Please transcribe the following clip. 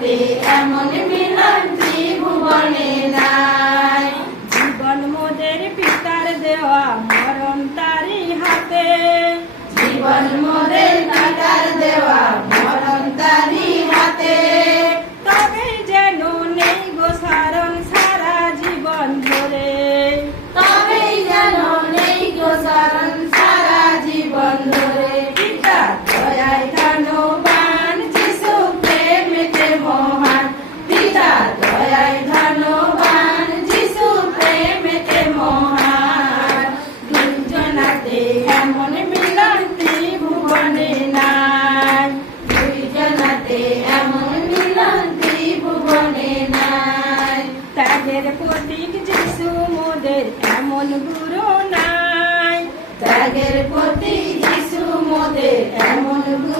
জনাতে এমন মিলন ত্রিভুবনে নাই। জীবন মোদের পিতার দেওয়া মরণ তারি হাতে, জীবন মোদের পিতার দেওয়া মরণ তারি হাতে। তবে যেন নেই গো সারণ সারা জীবন ধরে, তবে যেন নেই গো সারণ সারা জীবন ধরে। পিতা দয়ায় ধনবান যিশু প্রেমেতে মহান, পিতা দয়ায় ধনবান যিশু প্রেমেতে মহান। দুইজনাতে এমন মিলন ত্রিভুবনে নাই, দুইজনাতে এমন মিলন ত্রিভুবনে নাই। ত্যাগের প্রতীক যিশু মোদের এমন গুরু নাই, ত্যাগের প্রতি যিশু মোদের এমন গুরু